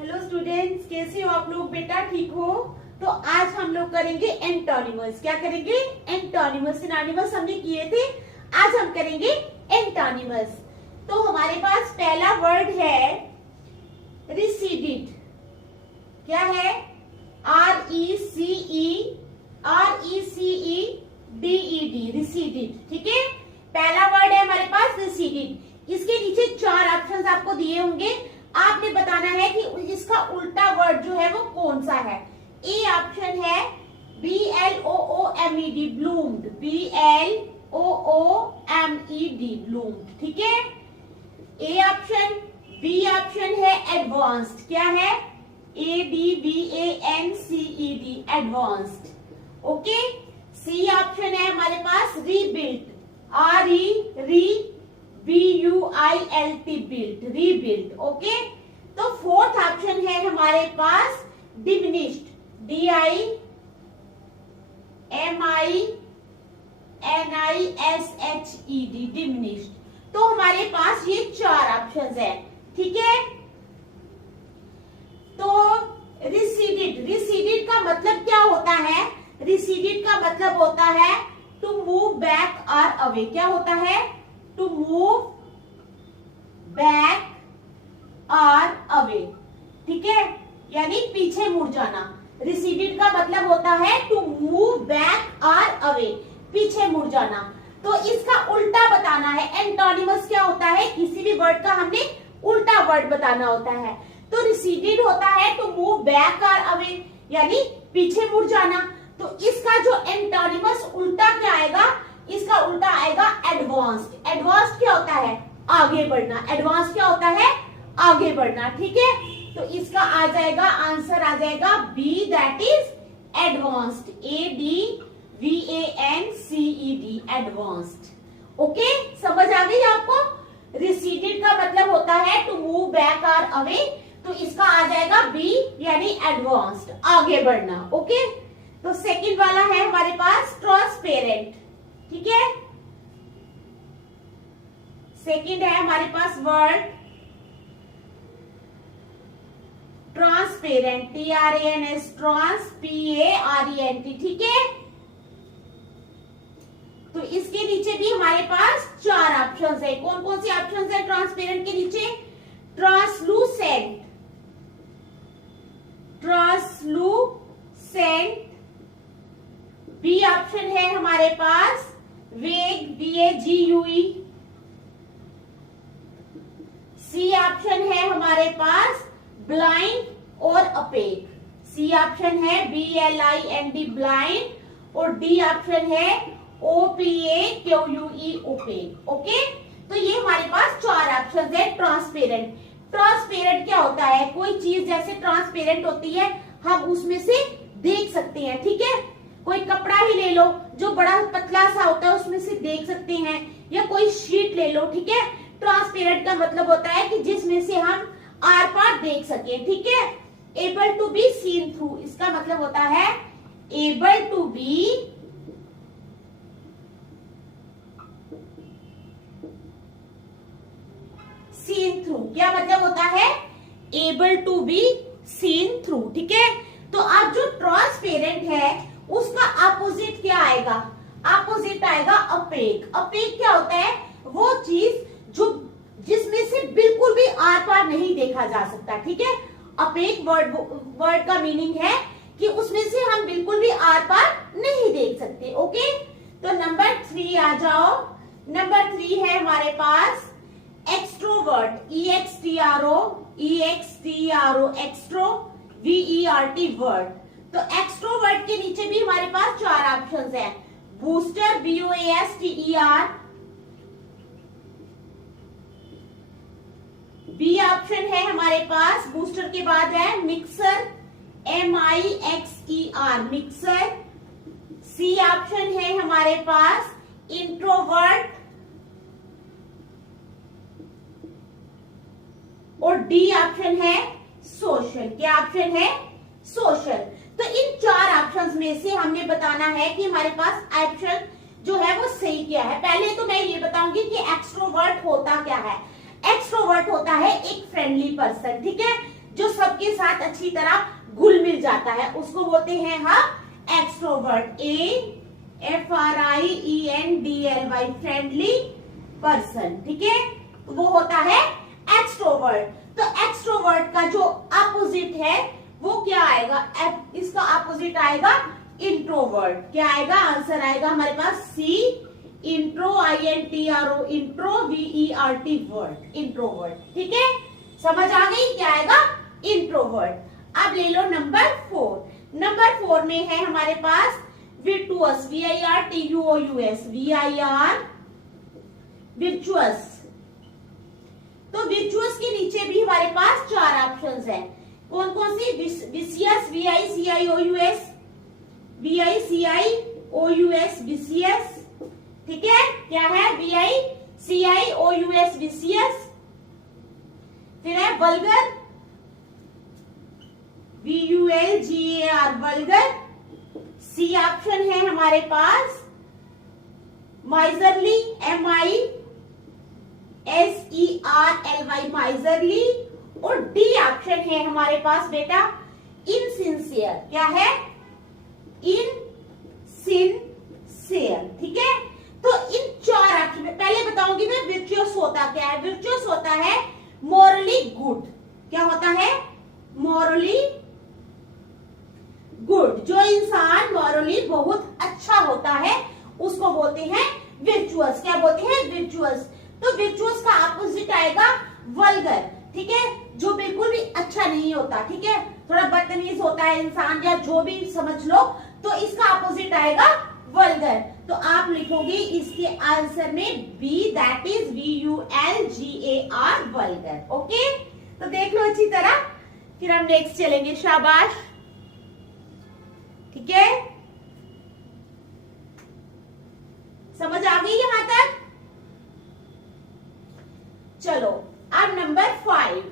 Hello students, कैसे हो आप लोग? बेटा ठीक हो? तो आज हम लोग करेंगे एंटोनिमस। क्या करेंगे? एंटोनिमस। सिनोनिमस हमने किए थे, आज हम करेंगे एंटोनिमस। तो हमारे पास पहला वर्ड है रिसीडेड। क्या है? RECEDED, receded. ठीक है, पहला वर्ड है हमारे पास रिसीडेड। इसके नीचे 4 ऑप्शंस आपको दिए होंगे, आपने बताना है कि इसका उल्टा वर्ड जो है वो कौन सा है। ए ऑप्शन है BLOOMED, ब्लूम्ड। BLOOMED, bloomed. ठीक है, ए ऑप्शन। बी ऑप्शन है एडवांस्ड। क्या है? ADVANCED, advanced. Okay. C option है हमारे पास rebuilt. REBUILT, built, rebuilt. Okay. तो फोर्थ ऑप्शन है हमारे पास डिमिनिश्ड। DIMINISHED, diminished. तो हमारे पास ये 4 ऑप्शंस है। ठीक है, तो रिसीडेड का मतलब क्या होता है? रिसीडेड का मतलब होता है टू मूव बैक और अवे। क्या होता है? टू मूव बैक और अवे। ठीक है, यानी पीछे मुड़ जाना। रिसीडेड का मतलब होता है टू मूव बैक और अवे, पीछे मुड़ जाना। तो इसका उल्टा बताना है। एंटोनिमस क्या होता है? किसी भी वर्ड का हमने उल्टा वर्ड बताना होता है। तो रिसीडेड होता है टू मूव बैक और अवे, यानी पीछे मुड़ जाना। तो इसका जो एंटोनिमस उल्टा क्या आएगा? इसका उल्टा आएगा एडवांस्ड। एडवांस्ड क्या होता है? आगे बढ़ना। एडवांस क्या होता है? आगे बढ़ना। ठीक है, तो इसका आ जाएगा, आंसर आ जाएगा B, that is advanced. ADVANCED, advanced. Okay, समझ आ गई आपको? रिसीडेड का मतलब होता है टू मूव बैक और अवे, तो इसका आ जाएगा बी, यानी एडवांस्ड, आगे बढ़ना। ओके, तो सेकंड वाला है हमारे पास ट्रांसपेरेंट। ठीक है, सेकंड है हमारे पास word transparent. TRANS, trans, PARENT। ठीक है, तो इसके नीचे भी हमारे पास 4 ऑप्शंस है। कौन कौन से ऑप्शंस है ट्रांसपेरेंट के नीचे? Translucent, translucent. बी ऑप्शन है हमारे पास वेग, VAGUE। सी ऑप्शन है हमारे पास ब्लाइंड और अपेक। सी ऑप्शन है BLIND, ब्लाइंड। और डी ऑप्शन है OPAQUE, ओपेक। ओके, तो ये हमारे पास 4 ऑप्शन है ट्रांसपेरेंट। ट्रांसपेरेंट क्या होता है? कोई चीज जैसे ट्रांसपेरेंट होती है, हम उसमें से देख सकते हैं। ठीक है, कोई कपड़ा ही ले लो जो बड़ा पतला सा होता है, उसमें से देख सकते हैं। या कोई शीट ले लो। ठीक है, ट्रांसपेरेंट का मतलब होता है कि जिसमें से हम आर पार देख सके। ठीक है, able to be seen through, इसका मतलब होता है able to be seen through. क्या मतलब होता है? Able to be seen through. ठीक है, तो अब जो ट्रांसपेरेंट है उसका अपोजिट क्या आएगा? अपोजिट आएगा अपेक। अपेक क्या होता है? वो चीज जो जिसमें से बिल्कुल भी आर पार नहीं देखा जा सकता। ठीक है, अपेक वर्ड का मीनिंग है कि उसमें से हम बिल्कुल भी आर पार नहीं देख सकते। ओके, तो नंबर 3 आ जाओ। नंबर 3 है हमारे पास extrovert. EXTRO, extro, VERT, vert. तो एक्सट्रोवर्ट के नीचे भी हमारे पास 4 ऑप्शंस हैं। Boaster, BOASTER। बी ऑप्शन है हमारे पास, बूस्टर के बाद है mixer, MIXER, mixer. C option है हमारे पास इंट्रोवर्ट। और डी ऑप्शन है सोशल। क्या ऑप्शन है? सोशल। तो इन 4 ऑप्शंस में से हमने बताना है कि हमारे पास ऑप्शन जो है वो सही क्या है। पहले तो मैं ये बताऊंगी कि एक्सट्रोवर्ट होता क्या है। एक्सट्रोवर्ट होता है एक फ्रेंडली पर्सन। ठीक है, जो सबके साथ अच्छी तरह घुल मिल जाता है, उसको बोलते हैं हम एक्सट्रोवर्ट। AFRIENDLY, फ्रेंडली पर्सन, ठीक है, वो होता है एक्सट्रोवर्ट। तो एक्सट्रोवर्ट का जो अपोजिट है वो क्या आएगा? इसका अपोजिट आएगा इंट्रोवर्ट। क्या आएगा? आंसर आएगा हमारे पास C, intro, INTRO, intro, VERT, vert, introvert. ठीक है, समझ आ गई? क्या आएगा? इंट्रोवर्ट। अब ले लो नंबर 4। नंबर 4 में है हमारे पास विर्चुअस, VIRTUOUS, VIR, विर्चुअस। तो विर्चुअस के नीचे भी हमारे पास 4 ऑप्शंस हैं। कौन कौन सी? Vicious, VICIOUS, VICIOUS, vicious. ठीक है, क्या है? VICIOUS, vicious. फिर है vulgar, VULGAR, vulgar. C option है हमारे पास माइजरली, MISERLY, माइजरली। और डी ऑप्शन है हमारे पास बेटा इनसिंसियर। क्या है? इनसिंसियर। ठीक है, तो इन 4 ऑप्शन में पहले बताऊंगी मैं विर्चुअस होता क्या है। विर्चुअस होता है मॉरली गुड। क्या होता है? Morally good. जो इंसान मॉरली बहुत अच्छा होता है उसको बोलते हैं विर्चुअस। क्या बोलते हैं? विर्चुअस। तो विर्चुअस का अपोजिट आएगा वल्गर। ठीक है, जो बिल्कुल भी अच्छा नहीं होता, ठीक है, थोड़ा बदतमीज होता है इंसान या जो भी समझ लो, तो इसका अपोजिट आएगा वल्गर। तो आप लिखोगे इसके आंसर में B, that is VULGAR, vulgar. Okay, तो देख लो अच्छी तरह, फिर हम नेक्स्ट चलेंगे। शाबाश, ठीक है, समझ आ गई यहां तक? चलो अब नंबर 5।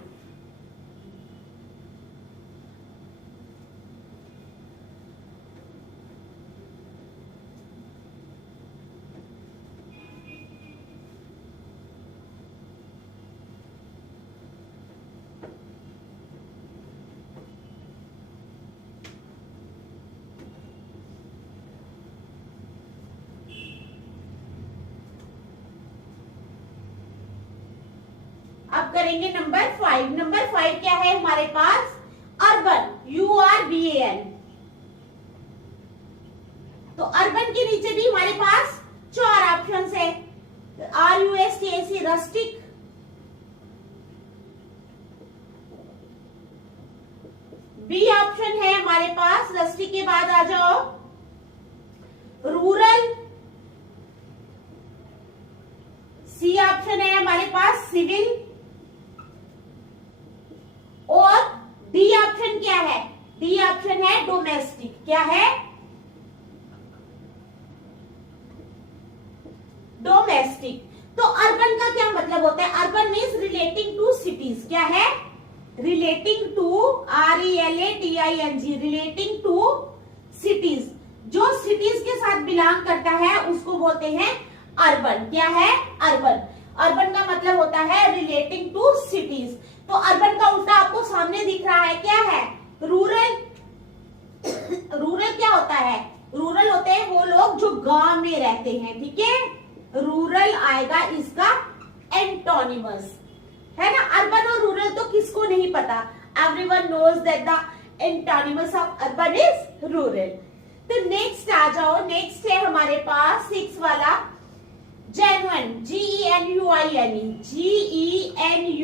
अब करेंगे नंबर 5। नंबर 5 क्या है हमारे पास? Urban, URBAN। तो अर्बन के नीचे भी हमारे पास 4 ऑप्शंस है। RUSTAC, rustic. बी ऑप्शन है हमारे पास, रस्टिक के बाद आ जाओ रूरल। सी ऑप्शन है हमारे पास सिविल। और डी ऑप्शन क्या है? डी ऑप्शन है डोमेस्टिक। क्या है? डोमेस्टिक। तो अर्बन का क्या मतलब होता है? Urban means relating to cities. क्या है? Relating to, RELATING, relating to cities. जो सिटीज के साथ बिलोंग करता है उसको बोलते हैं अर्बन। क्या है? अर्बन। अर्बन का मतलब होता है रिलेटिंग टू सिटीज। तो अर्बन का उल्टा आपको सामने दिख रहा है, क्या है? रूरल। रूरल क्या होता है? रूरल होते हैं वो लोग जो गांव में रहते हैं। ठीक है, रूरल आएगा इसका एंटोनिमस, है ना। अर्बन और रूरल तो किसको नहीं पता, everyone knows that the antonyms of urban is rural. तो नेक्स्ट आ जाओ। नेक्स्ट है हमारे पास 6 वाला genuine, GENUINE, GENUINE,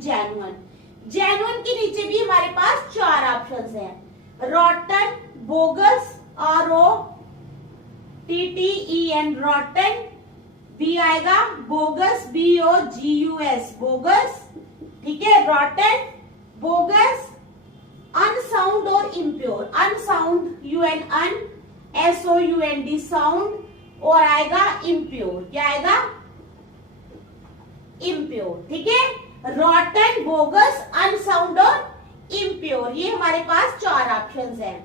genuine. Genuine के नीचे भी हमारे पास 4 ऑप्शंस हैं। Rotten, bogus, ROTTEN, rotten. B आएगा बोगस, BOGUS, बोगस। ठीक है, रॉटन, बोगस। अनसाउंड और impure, unsound, UN, SOUND, sound. और आएगा इम्प्योर। क्या आएगा? इम्प्योर। ठीक है, रॉटन, बोगस, अनसाउंड और इम्प्योर, ये हमारे पास 4 ऑप्शंस हैं।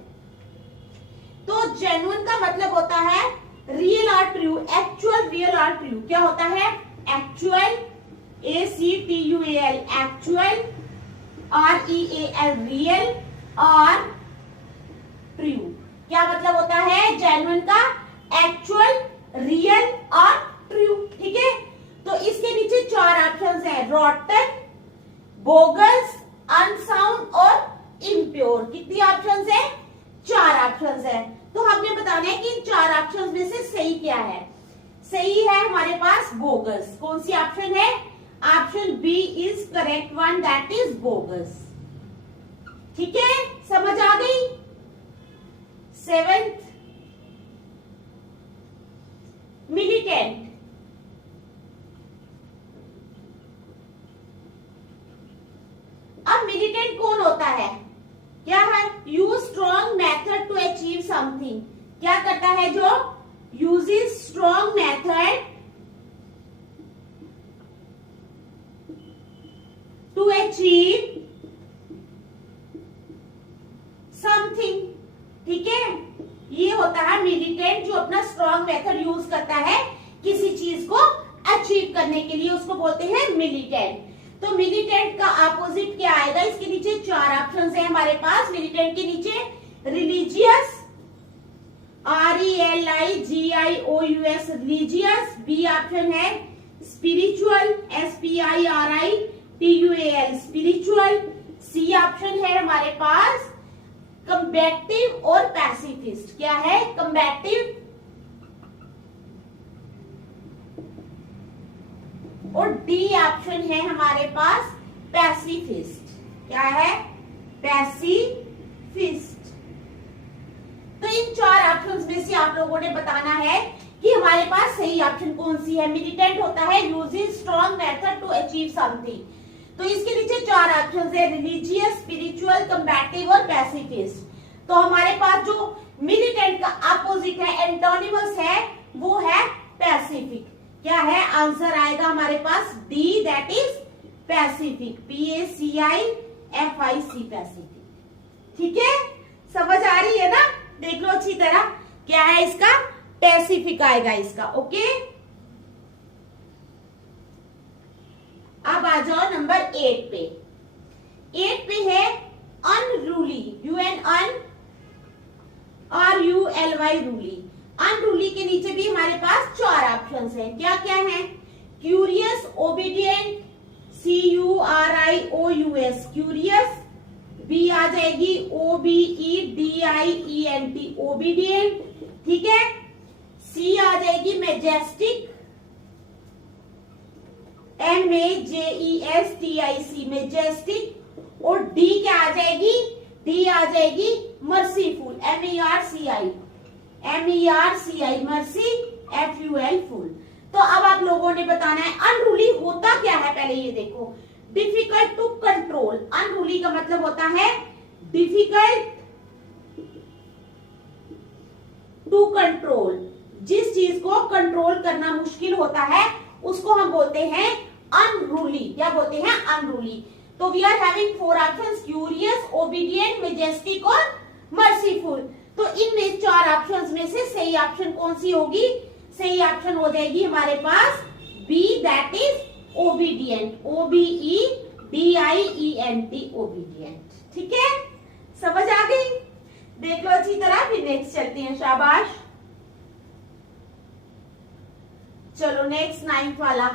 तो जेन्युइन का मतलब होता है रियल और ट्रू, एक्चुअल, रियल और ट्रू। क्या होता है? Actual, ACTUAL, actual. REAL, real और ट्रू। क्या मतलब होता है जेन्युइन का? एक्चुअल, रियल और ट्रू। ठीक है, तो इसके नीचे 4 ऑप्शंस है, रॉटन, बोगस, अनसाउंड और इम्प्योर। कितनी ऑप्शंस है? 4 ऑप्शंस है। तो हमने बताना है कि इन 4 ऑप्शंस में से सही क्या है। सही है हमारे पास बोगस। कौन सी ऑप्शन है? Option B is correct one, that is bogus. ठीक है, समझ आ गई? 7th, militant. अब मिलिटेंट कौन होता है? क्या है? Use strong method to achieve something. क्या करता है? जो uses strong method to achieve something. ठीक है, ये होता है मिलिटेंट, जो अपना स्ट्रॉन्ग मेथड यूज करता है किसी चीज को अचीव करने के लिए, उसको बोलते हैं मिलिटेंट। तो मिलिटेंट का अपोजिट क्या आएगा? इसके नीचे 4 ऑप्शंस है हमारे पास। मिलिटेंट के नीचे religious, RELIGIOUS, religious. B option है स्पिरिचुअल, SPIRITUAL, स्पिरिचुअल। सी ऑप्शन है हमारे पास कम्बैटिव और पैसिफिस्ट। क्या है? कम्बैटिव और डी ऑप्शन है हमारे पास पैसिफिस्ट। क्या है? पैसिफिस्ट। तो इन 4 ऑप्शंस में से आप लोगों ने बताना है कि हमारे पास सही ऑप्शन कौन सी है। मिलिटेंट होता है using strong method to achieve something. तो इसके नीचे 4 ऑप्शंस है, रिलीजियस, स्पिरिचुअल, कम्बैटिव और पैसिफिस्ट। तो हमारे पास जो मिलिटेंट का अपोजिट है, एंटोनिमस है, वो है पैसिफिक। क्या है? आंसर आएगा हमारे पास D, that is pacific. PACIFIC, pacific. ठीक है, समझ आ रही है ना? देख लो अच्छी तरह, क्या है इसका? पैसिफिक आएगा इसका। ओके, अब आ जाओ नंबर 8 पे। 8 पे है अनरूली, UNRULY, रूली। अनरूली के नीचे भी हमारे पास 4 ऑप्शंस हैं। क्या क्या है? Curious, obedient, CURIOUS, curious. B आ जाएगी OBEDIENT, ओबीडियंट। ठीक है, सी आ जाएगी मैजेस्टिक, MAJESTIC, मैजेस्टिक। और डी क्या आ जाएगी? डी आ जाएगी merciful, MERCI, mercy, FUL, full. तो अब आप लोगों ने बताना है अनरूली होता क्या है। पहले ये देखो, डिफिकल्ट टू कंट्रोल। अनरूली का मतलब होता है डिफिकल्ट टू कंट्रोल। जिस चीज को कंट्रोल करना मुश्किल होता है उसको हम बोलते हैं अनरूली। क्या बोलते हैं? अनरूली। तो we are having 4 options, curious, obedient, majestic और मर्सीफुल। तो इनमें 4 ऑप्शंस में से सही ऑप्शन कौन सी होगी? सही ऑप्शन हो जाएगी हमारे पास B, that is obedient, OBEDIENT, obedient. ठीक है, समझ आ गई? देख लो अच्छी तरह, फिर नेक्स्ट चलती हैं। शाबाश, चलो नेक्स्ट 9th वाला।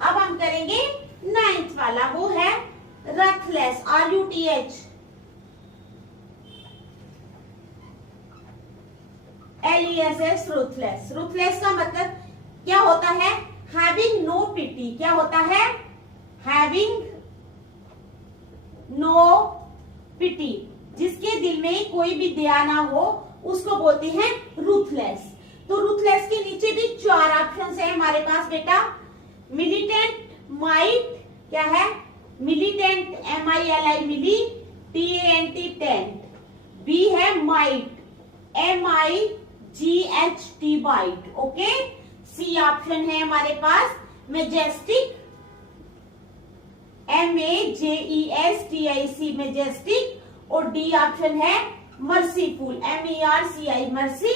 अब हम करेंगे 9th वाला, वो है रथलेस, RUTH LESS, रुथलेस। रुथलेस का मतलब क्या होता है? हैविंग नो पिटी। क्या होता है? हैविंग नो पिटी। जिसके दिल में कोई भी दया ना हो उसको बोलते हैं रुथलेस। तो रुथलेस के नीचे भी 4 ऑप्शंस है हमारे पास बेटा। मिलिटेंट, माइट, क्या है? Militant, MILI, mili, TANT, tant. B है might, MIGHT, GHT bite, okay. C option है हमारे पास मैजेस्टिक, MAJESTIC मैजेस्टिक, और डी ऑप्शन है merciful, MERCI mercy,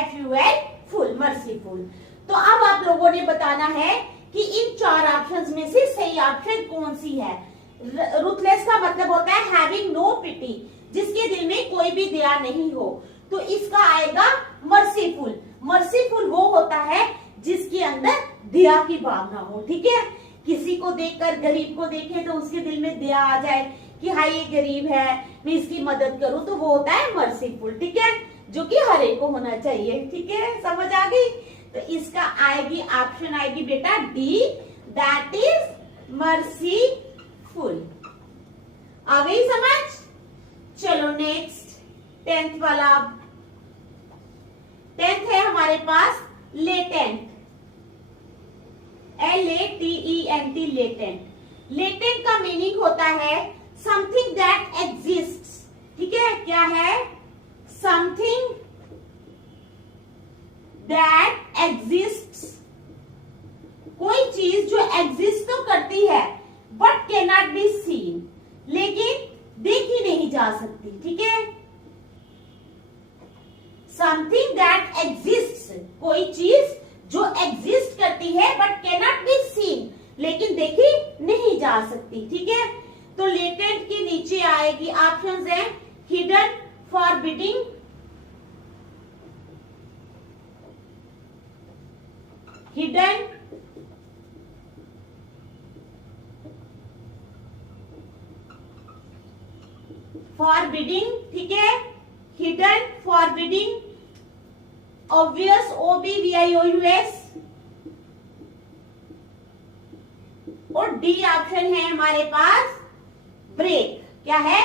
FUL ful, merciful. तो अब आप लोगों ने बताना है कि इन चार ऑप्शंस में से सही ऑप्शन कौन सी है। रुथलेस का मतलब होता है हैविंग नो पिटी, जिसके दिल में कोई भी दया नहीं हो, तो इसका आएगा मर्सीफुल। मर्सीफुल वो होता है जिसके अंदर दया की भावना हो, ठीक है। किसी को देखकर, गरीब को देखे तो उसके दिल में दया आ जाए कि हाँ ये गरीब है, मैं इसकी मदद करूं, तो वो होता है मर्सीफुल, ठीक है, जो कि हर एक को होना चाहिए, ठीक है। समझ आ गई? तो इसका आएगी ऑप्शन आएगी बेटा डी, दैट इज मर्सीफुल। आ गई समझ? चलो नेक्स्ट 10th वाला। 10th है हमारे पास लेटेंट, LATENT, लेटेंट। लेटेंट का मीनिंग होता है समथिंग दैट एग्जिस्ट्स, ठीक है। क्या है? समथिंग दैट एग्जिस्ट्स, कोई चीज जो एग्जिस्ट तो करती है but can not be seen, लेकिन देखी नहीं जा सकती, ठीक है। समथिंग दैट एग्जिस्ट्स, कोई चीज जो एग्जिस्ट करती है but can not be seen, लेकिन देखी नहीं जा सकती, ठीक है। तो लेटेंट के नीचे आएगी ऑप्शंस है हिडन, फॉरबिडिंग, हिडन, फॉरबिडिंग, ठीक है, हिडन, फॉरबिडिंग, ऑब्वियस, OBVIOUS, और डी ऑप्शन है हमारे पास ब्रेक। क्या है?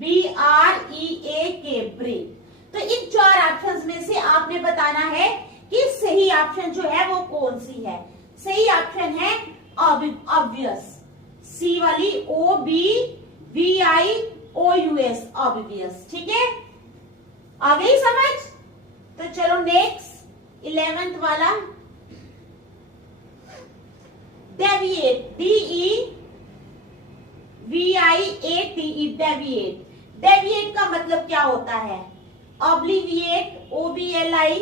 BREAK, break. तो इन चार ऑप्शंस में से आपने बताना है कि सही ऑप्शन जो है वो कौन सी है। सही ऑप्शन है ऑब्वियस, सी वाली, OBVIOUS, ऑब्वियस, ठीक है। आ गई समझ? तो चलो नेक्स्ट 11th वाला, डेविएट, DEVIATE, डेविएट। डेविएट का मतलब क्या होता है? ऑब्लिविएट, OBLI,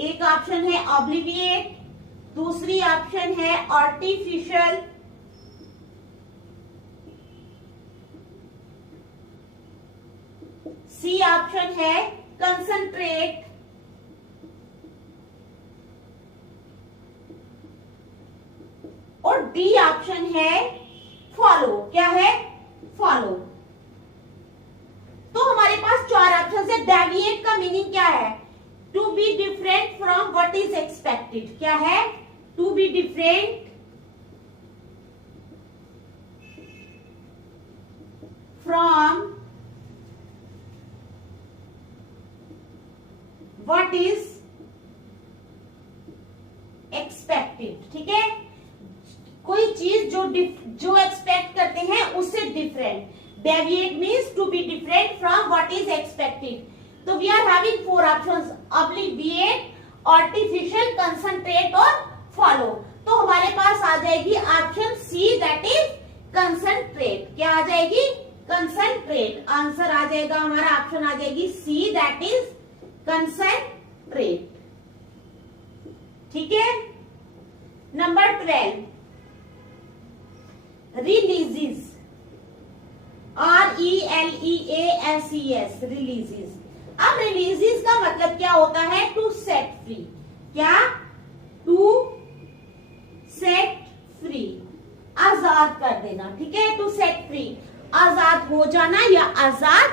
एक ऑप्शन है ऑब्लिविएट, दूसरी ऑप्शन है आर्टिफिशियल, सी ऑप्शन है कंसंट्रेट, और डी ऑप्शन है फॉलो। क्या है? फॉलो। तो हमारे पास चार ऑप्शन है। डेविएट का मीनिंग क्या है? To be different from what is expected. क्या है? To be different from what is expected, ठीक है। कोई चीज जो एक्सपेक्ट करते हैं उससे different. Deviate means to be different from what is expected. तो we are having four options, obliviate, artificial, concentrate और फॉलो। तो हमारे पास आ जाएगी option C, that is concentrate. क्या आ जाएगी? कंसंट्रेट। आंसर आ जाएगा हमारा, ऑप्शन आ जाएगी सी, दैट इज कंसंट्रेट, ठीक है। Number 12, releases, RELEASES, releases. अब रिलीजेस का मतलब क्या होता है? To set free. क्या? टू सेट फ्री, आजाद कर देना, ठीक है। टू सेट फ्री, आजाद हो जाना या आजाद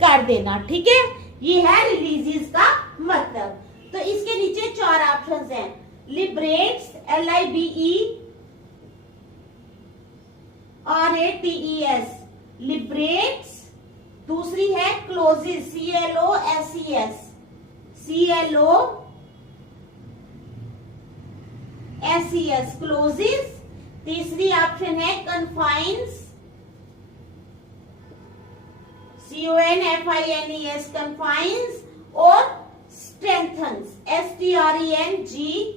कर देना, ठीक है। ये है रिलीजेस का मतलब। तो इसके नीचे चार ऑप्शंस हैं, लिबरेट्स, LIBERATES, लिबरेट्स। दूसरी है क्लोजेस, CLOSES, क्लोजेस। तीसरी ऑप्शन है कन्फाइंस, CONFINES confines और strengthens, STRENGTHENS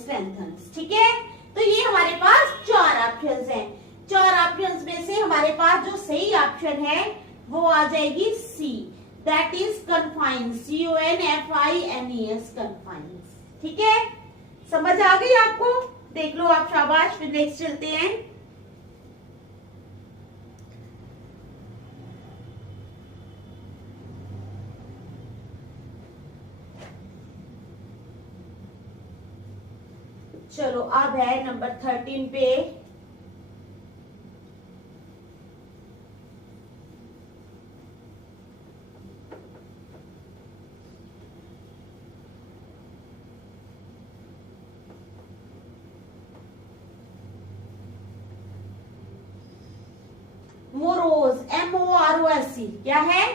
strengthens। ठीक है, तो ये हमारे पास 4 ऑप्शंस हैं। 4 ऑप्शंस में से हमारे पास जो सही ऑप्शन है वो आ जाएगी C, that is confines, CONFINES confines. ठीक है, समझ आ गई आपको? देख लो आप, शाबाश। फिर नेक्स्ट चलते हैं। चलो अब है नंबर 13 पे। मोरोज, MOROSE क्या है?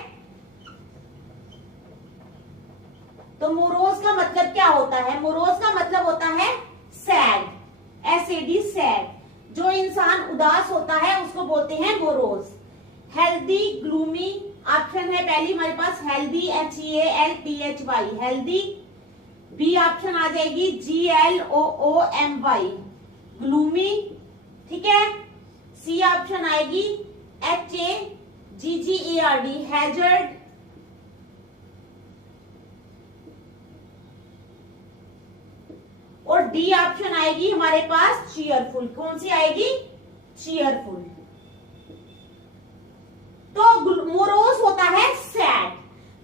तो मोरोज का मतलब क्या होता है? मोरोज का मतलब होता है सैड, SAD सैड। जो इंसान उदास होता है उसको बोलते हैं मोरोज। हेल्दी, ग्लूमी ऑप्शन है पहली हमारे पास, healthy HEALTHY healthy. B option आ जाएगी GLOOMY ग्लूमी। ठीक है, सी ऑप्शन आएगी HAGGERD हैजर्ड। और डी ऑप्शन आएगी हमारे पास चीयरफुल। कौन सी आएगी? चीयरफुल। तो मोरोज होता है सैड।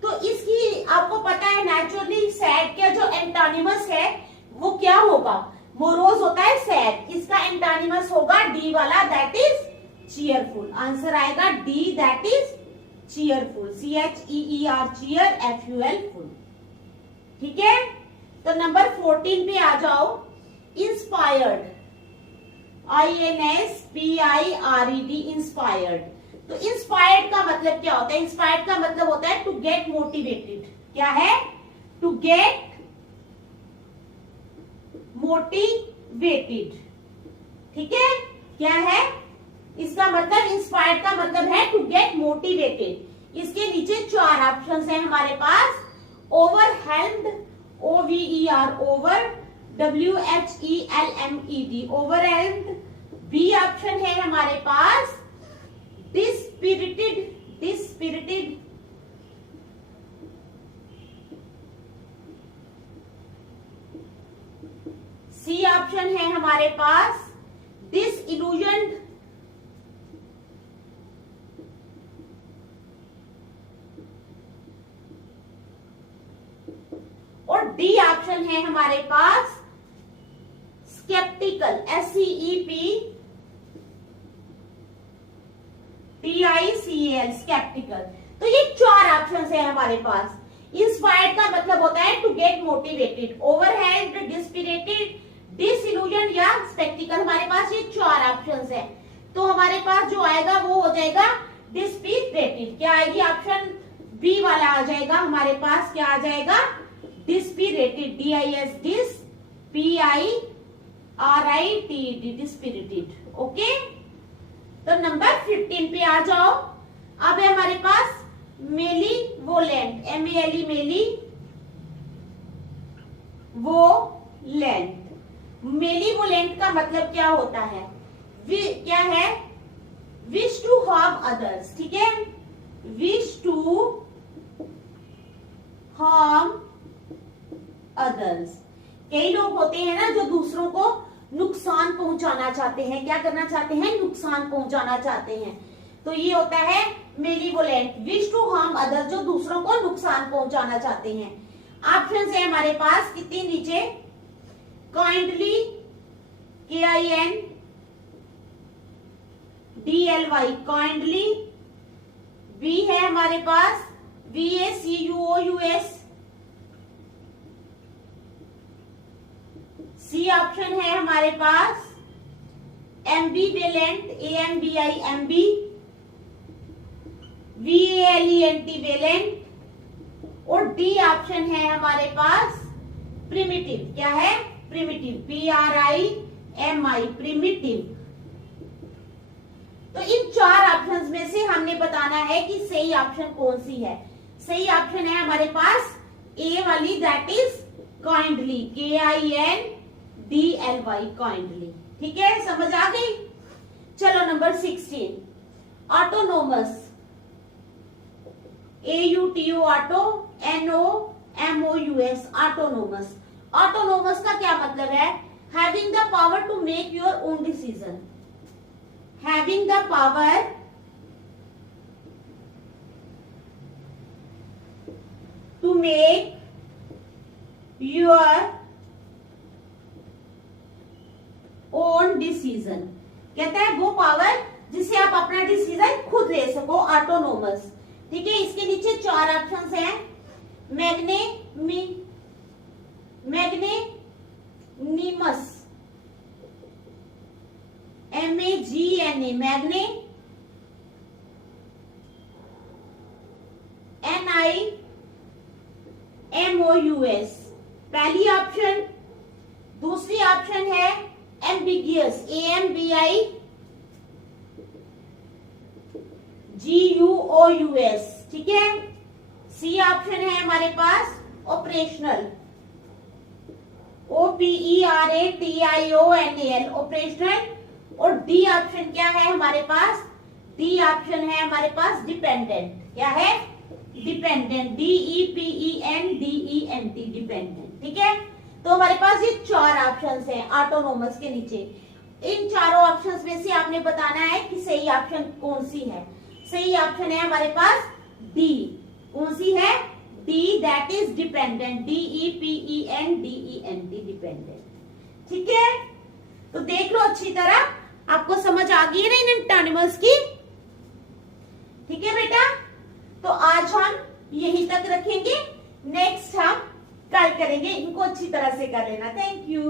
तो इसकी आपको पता है नेचुरली सैड का जो एंटोनिमस है वो क्या होगा? मोरोज होता है सैड, इसका एंटोनिमस होगा डी वाला, दैट इज चीयरफुल। आंसर आएगा D, that is cheerful, CHEER cheer, FUL ful. ठीक है, तो नंबर 14 पे आ जाओ। Inspired, INSPIRED inspired. तो इंस्पायर्ड का मतलब क्या होता है? इंस्पायर्ड का मतलब होता है टू गेट मोटिवेटेड। क्या है? To get motivated. ठीक है, क्या है इसका मतलब? इंस्पायर्ड का मतलब है टू गेट मोटिवेटेड। इसके नीचे 4 ऑप्शंस हैं हमारे पास। Overwhelmed, OVER over, WHELMED overwhelmed. B option है हमारे पास डिस्पिरिटेड, डिस्पिरिटेड। सी ऑप्शन है हमारे पास डिसइल्यूजन्ड। और डी ऑप्शन है हमारे पास स्केप्टिकल, SCEPTICAL स्केप्टिकल। तो ये 4 ऑप्शन है हमारे पास। इंस्पायर्ड का मतलब होता है टू गेट मोटिवेटेड, ओवरहेल्म्ड, डिस्पिरिटेड, डिसइल्यूजन या स्पेक्टिकल। हमारे पास ये 4 ऑप्शन है। तो हमारे पास जो आएगा वो हो जाएगा डिस्पिरिटेड। क्या आएगी? ऑप्शन बी वाला आ जाएगा हमारे पास। क्या आ जाएगा? डिस्पिरिटेड, DIS डिस, PIRITED डिस्पिरिटेड। ओके, तो नंबर 15 पे आ जाओ। अब है हमारे पास मेलीवोलेंट, MELE मेली वो लेंट। मेलीवोलेंट का मतलब क्या होता है? क्या है? Wish to harm others. ठीक है, विश टू हार्म अदर्स। कई लोग होते हैं ना जो दूसरों को नुकसान पहुंचाना चाहते हैं। क्या करना चाहते हैं? नुकसान पहुंचाना चाहते हैं। तो ये होता है मेलीवोलेंट, विश टू हार्म अदर्स, जो दूसरों को नुकसान पहुंचाना चाहते हैं। ऑप्शन है हमारे पास कितनी नीचे? Kindly, KINDLY kindly. बी है हमारे पास VACUOUS। सी ऑप्शन है हमारे पास एम्बीवेलेंट, AMBIMB, VALENT वेलेंट। और डी ऑप्शन है हमारे पास प्रिमिटिव। क्या है? Primitive, PRIMI primitive. तो इन 4 ऑप्शंस में से हमने बताना है कि सही ऑप्शन कौन सी है। सही ऑप्शन है हमारे पास ए वाली, that is kindly, KINDLY, kindly. ठीक है, समझ आ गई। चलो number 16, autonomous, AUTO auto, NOMOUS, autonomous. Autonomous का क्या मतलब है? Having the power to make your own decision, having the power to make your own decision. कहता है वो पावर जिससे आप अपना डिसीजन खुद ले सको, ऑटोनोमस। ठीक है, इसके नीचे 4 ऑप्शंस हैं। मैग्नेनिमस, MAGNA, मैग्ने, NIMOUS, पहली ऑप्शन। दूसरी ऑप्शन है एम्बिगियस, AMBIGUOUS। ठीक है। सी ऑप्शन है हमारे पास ऑपरेशनल, OPERATIONAL, ऑपरेशनल। और डी ऑप्शन क्या है हमारे पास? डी ऑप्शन है हमारे पास डिपेंडेंट। क्या है? Dependent, DEPENDENT, dependent. ठीक है, तो हमारे पास ये 4 ऑप्शंस हैं ऑटोनोमस के नीचे। इन चारों ऑप्शंस में से आपने बताना है कि सही ऑप्शन कौन सी है। सही ऑप्शन है हमारे पास डी। कौन सी है? D, that is dependent, DEPENDENT, dependent. ठीक है, तो देख लो अच्छी तरह, आपको समझ आ गई है ना इन एंटोनिमस की। ठीक है बेटा, तो आज हम यहीं तक रखेंगे, नेक्स्ट हम कल करेंगे। इनको अच्छी तरह से कर लेना। Thank you.